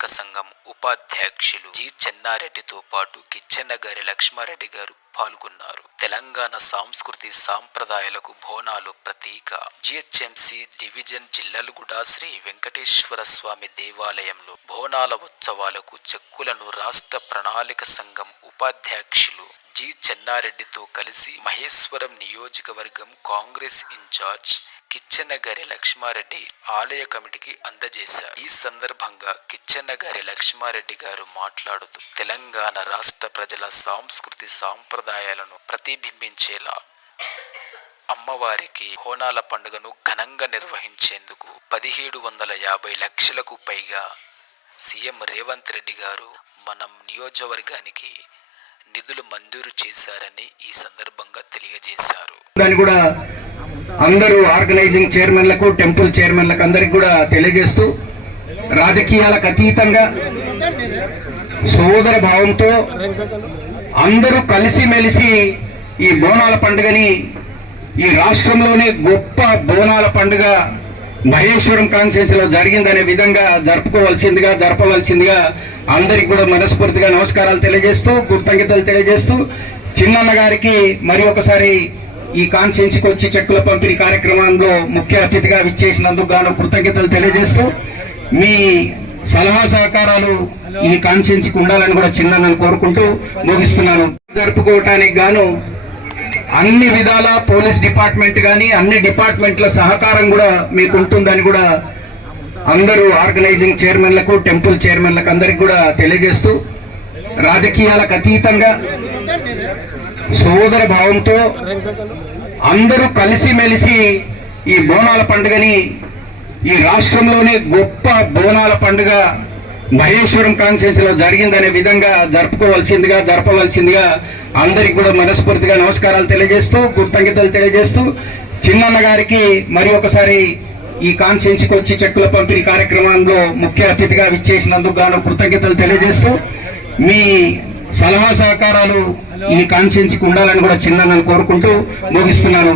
ప్రణాళిక సంఘం ఉపాధ్యక్షులు జి చెన్నారెడ్డితో పాటు కిచ్చెన్నగారి లక్ష్మారెడ్డి గారు పాల్గొన్నారు. తెలంగాణ సంస్కృతి సాంప్రదాయాలకు బోనాలు ప్రతీక. జిహెచ్ఎంసి డివిజన్ జిల్లలుగూడ శ్రీ వెంకటేశ్వర స్వామి దేవాలయంలో బోనాల ఉత్సవాలకు చెక్కులను రాష్ట్ర ప్రణాళిక సంఘం ఉపాధ్యక్షులు జి చెన్నారెడ్డితో కలిసి మహేశ్వరం నియోజకవర్గం కాంగ్రెస్ ఇన్ఛార్జ్ కిచ్చెన్నగారి లక్ష్మారెడ్డి ఆలయ కమిటీకి అందజేశారు. ఈ సందర్భంగా కిచ్చెన్నగారి లక్ష్మారెడ్డి గారు మాట్లాడుతూ తెలంగాణ రాష్ట్ర ప్రజల సంస్కృతి సాంప్రదాయాలను ప్రతిబింబించేలా అమ్మవారికి బోనాల పండుగను ఘనంగా నిర్వహించేందుకు 1750 లక్షలకు పైగా సీఎం రేవంత్ రెడ్డి గారు మనం నియోజకవర్గానికి నిధులు మంజూరు చేశారని ఈ సందర్భంగా తెలియజేశారు. అందరూ ఆర్గనైజింగ్ చైర్మన్లకు, టెంపుల్ చైర్మన్లకు అందరికి కూడా తెలియజేస్తూ రాజకీయాలకు అతీతంగా సోదర భావంతో అందరూ కలిసిమెలిసి ఈ బోనాల పండుగని ఈ రాష్ట్రంలోనే గొప్ప బోనాల పండుగ మహేశ్వరం కాన్స్టిట్యున్సీలో జరిగిందనే విధంగా జరపవలసిందిగా అందరికి కూడా మనస్ఫూర్తిగా నమస్కారాలు తెలియజేస్తూ, కృతజ్ఞతలు తెలియజేస్తూ, చిన్నన్న గారికి మరి ఒకసారి ఈ కాన్స్టిట్యున్సీకి వచ్చి చెక్కుల పంపిణీ కార్యక్రమంలో ముఖ్య అతిథిగా విచ్చేసినందుకు గాను కృతజ్ఞతలు తెలియజేస్తూ, మీ సలహా సహకారాలు ఈ కాన్స్టిట్యున్సీకి ఉండాలని కూడా చిన్నన్నను కోరుకుంటూ ముగిస్తున్నాను. జరుపుకోవటానికి గాను అన్ని విధాల పోలీస్ డిపార్ట్మెంట్ గాని అన్ని డిపార్ట్మెంట్ల సహకారం కూడా మీకు ఉంటుందని కూడా అందరూ ఆర్గనైజింగ్ చైర్మన్లకు, టెంపుల్ చైర్మన్లకు అందరికి కూడా తెలియజేస్తూ రాజకీయాలకు అతీతంగా సోదర భావంతో అందరూ కలిసిమెలిసి ఈ బోనాల పండుగని ఈ రాష్ట్రంలోనే గొప్ప బోనాల పండుగ మహేశ్వరం కాన్స్టిట్యున్సీలో జరిగిందనే విధంగా జరపవలసిందిగా అందరికి కూడా మనస్ఫూర్తిగా నమస్కారాలు తెలియజేస్తూ, కృతజ్ఞతలు తెలియజేస్తూ, చిన్నన్న గారికి మరి ఒకసారి ఈ కాన్స్టిట్యున్సీకి వచ్చి చెక్కుల పంపిణీ కార్యక్రమంలో ముఖ్య అతిథిగా విచ్చేసినందుకు గాను కృతజ్ఞతలు తెలియజేస్తూ, మీ సలహా సహకారాలు ఈ కాన్స్టిట్యున్సీకి ఉండాలని కూడా చిన్నన్నను కోరుకుంటూ ముగిస్తున్నాను.